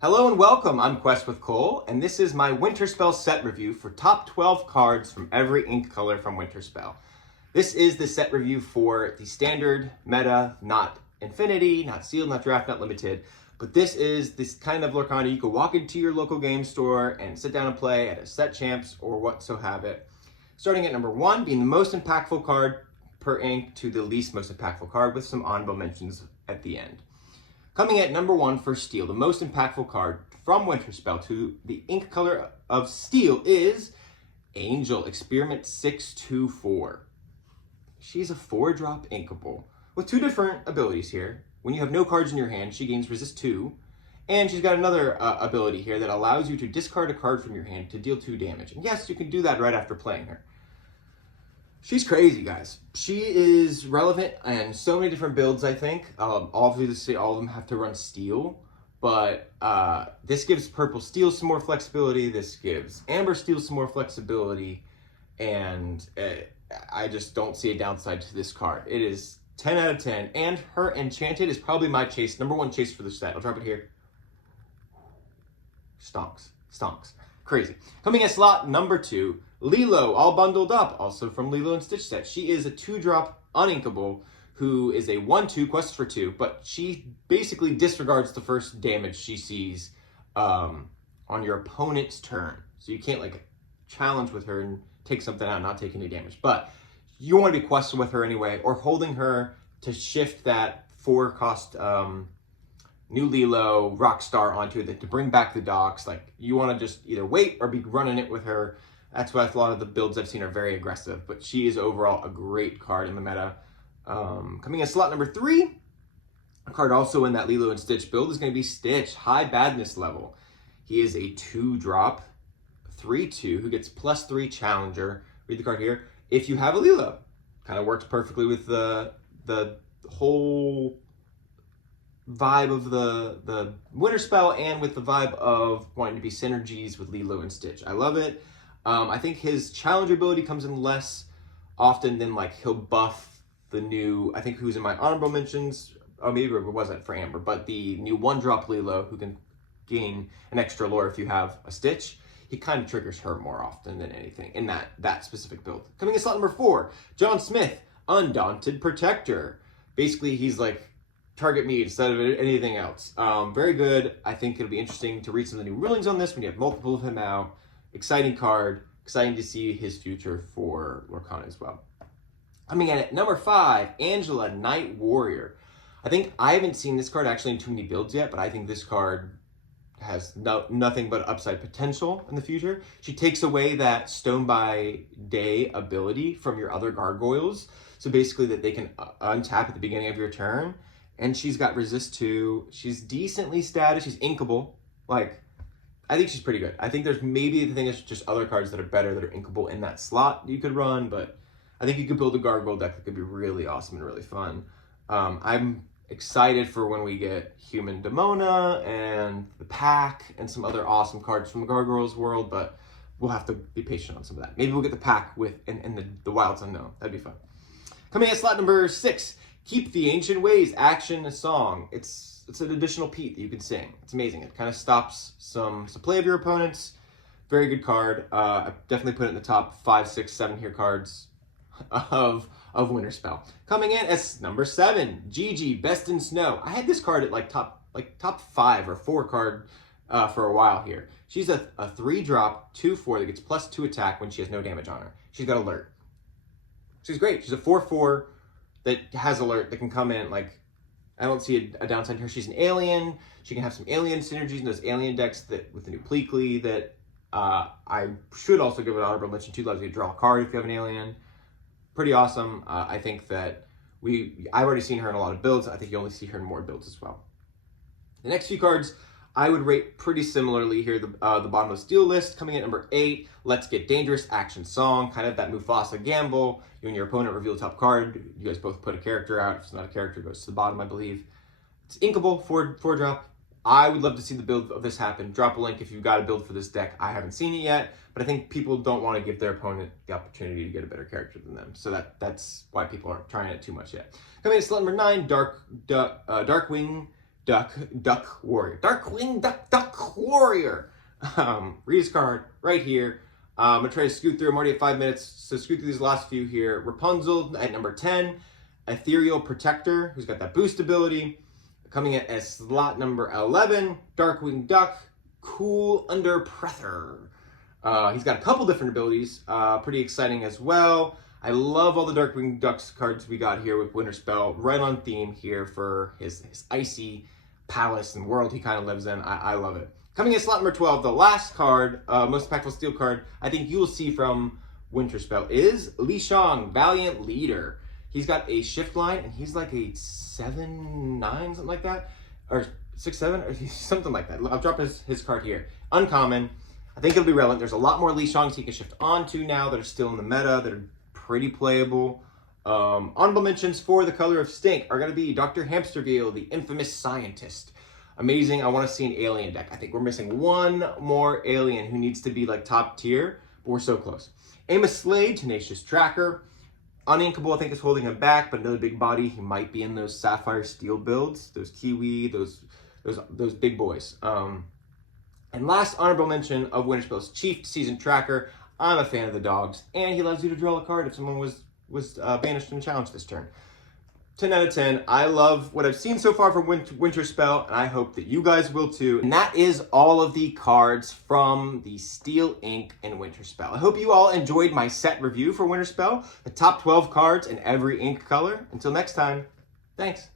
Hello and welcome, I'm QuestwithKoles, and this is my Winterspell set review for top 12 cards from every ink color from Winterspell. This is the set review for the standard meta, not Infinity, not Sealed, not Draft, not Limited, but this is this kind of Lorcana you can walk into your local game store and sit down and play at a set champs or what so have it. Starting at number 1, being the most impactful card per ink to the least most impactful card with some honorable mentions at the end. Coming at number 1 for Steel, the most impactful card from Winterspell to the ink color of Steel is Angel, Experiment 624. She's a 4-drop inkable with 2 different abilities here. When you have no cards in your hand, she gains Resist 2, and she's got another ability here that allows you to discard a card from your hand to deal 2 damage. And yes, you can do that right after playing her. She's crazy, guys. She is relevant in so many different builds, I think. Obviously, all of them have to run Steel, but this gives Purple Steel some more flexibility. This gives Amber Steel some more flexibility, and I just don't see a downside to this card. It is 10 out of 10, and her Enchanted is probably my number 1 chase for the set. I'll drop it here. Stonks. Crazy. Coming at slot number 2, Lilo, all bundled up, also from Lilo and Stitch set. She is a 2-drop uninkable who is a 1/2 quest for 2, but she basically disregards the first damage she sees on your opponent's turn. So you can't like challenge with her and take something out and not take any damage. But you want to be questing with her anyway, or holding her to shift that 4-cost new Lilo Rockstar onto it to bring back the docks. Like, you want to just either wait or be running it with her. That's why a lot of the builds I've seen are very aggressive, but she is overall a great card in the meta. Coming in slot number 3, a card also in that Lilo and Stitch build is going to be Stitch, high badness level. He is a 2-drop, 3/2, who gets +3 challenger. Read the card here. If you have a Lilo, kind of works perfectly with the whole vibe of the Winterspell and with the vibe of wanting to be synergies with Lilo and Stitch. I love it. I think his challenge ability comes in less often than like he'll buff the new, I think who's in my honorable mentions, or maybe it wasn't for Amber, but the new 1-drop Lilo who can gain an extra lore if you have a Stitch. He kind of triggers her more often than anything in that specific build. Coming in slot number 4, John Smith, Undaunted Protector. Basically, he's like, target me instead of anything else. Very good. I think it'll be interesting to read some of the new rulings on this when you have multiple of him out. Exciting card. Exciting to see his future for Lorcana as well. Coming in at number 5, Angela, Night Warrior. I think I haven't seen this card actually in too many builds yet, but I think this card has nothing but upside potential in the future. She takes away that Stone by Day ability from your other gargoyles. So basically that they can untap at the beginning of your turn. And she's got Resist 2. She's decently status. She's inkable. Like, I think she's pretty good. I think there's maybe the thing is just other cards that are better that are inkable in that slot you could run, but I think you could build a gargoyle deck that could be really awesome and really fun. I'm excited for when we get Human Demona and the Pack and some other awesome cards from the Gargoyles world, but we'll have to be patient on some of that. Maybe we'll get the Pack with in the Wilds Unknown. That'd be fun. Coming in at slot number 6, Keep the Ancient Ways, Action, a Song. It's an additional Pete that you can sing. It's amazing. It kind of stops some play of your opponents. Very good card. I definitely put it in the top 5, 6, 7 here cards of Winterspell. Coming in as number 7, Gigi, Best in Snow. I had this card at like top 5 or 4 card for a while here. She's a 3-drop, 2/4 that gets +2 attack when she has no damage on her. She's got alert. She's great. She's a 4/4 that has alert that can come in. Like, I don't see a downside to her. She's an alien. She can have some alien synergies in those alien decks that with the new Pleakley that I should also give an honorable mention to. Allows you to draw a card if you have an alien. Pretty awesome. I think that I've already seen her in a lot of builds. I think you only see her in more builds as well. The next few cards I would rate pretty similarly here. The bottom of the Steel list, coming in at number 8, Let's Get Dangerous, Action Song. Kind of that Mufasa gamble. You and your opponent reveal the top card. You guys both put a character out. If it's not a character, it goes to the bottom, I believe. It's inkable, 4-drop. I would love to see the build of this happen. Drop a link if you've got a build for this deck. I haven't seen it yet, but I think people don't want to give their opponent the opportunity to get a better character than them. So that's why people aren't trying it too much yet. Coming in at slot number 9, Darkwing Duck Warrior. Darkwing Duck Warrior. Read his card right here. I'm going to try to scoot through. I'm already at 5 minutes, so scoot through these last few here. Rapunzel at number 10. Ethereal Protector, who's got that boost ability. Coming in as slot number 11. Darkwing Duck. Cool Under Pressure. He's got a couple different abilities. Pretty exciting as well. I love all the Darkwing Ducks cards we got here with Winterspell. Right on theme here for his icy palace and world he kind of lives in. I love it. Coming in slot number 12, the last card, most impactful steel card, I think you'll see from Winterspell is Li Shang, Valiant Leader. He's got a shift line, and he's like a 7-9, something like that. Or 6-7, or something like that. I'll drop his card here. Uncommon. I think it'll be relevant. There's a lot more Li Shangs he can shift onto now that are still in the meta, that are pretty playable. Honorable mentions for the color of stink are going to be Dr. Hamstergill, the infamous scientist. Amazing. I want to see an alien deck. I think we're missing one more alien who needs to be like top tier, but we're so close. Amos Slade, Tenacious Tracker. Uninkable, I think, is holding him back, but another big body. He might be in those Sapphire Steel builds, those Kiwi, those big boys. And last honorable mention of Winterspell's Chief Season Tracker. I'm a fan of the dogs, and he allows you to draw a card if someone was banished in a challenge this turn. 10 out of 10. I love what I've seen so far from Winterspell, and I hope that you guys will too. And that is all of the cards from the Steel Ink and Winterspell. I hope you all enjoyed my set review for Winterspell, the top 12 cards in every ink color. Until next time, thanks.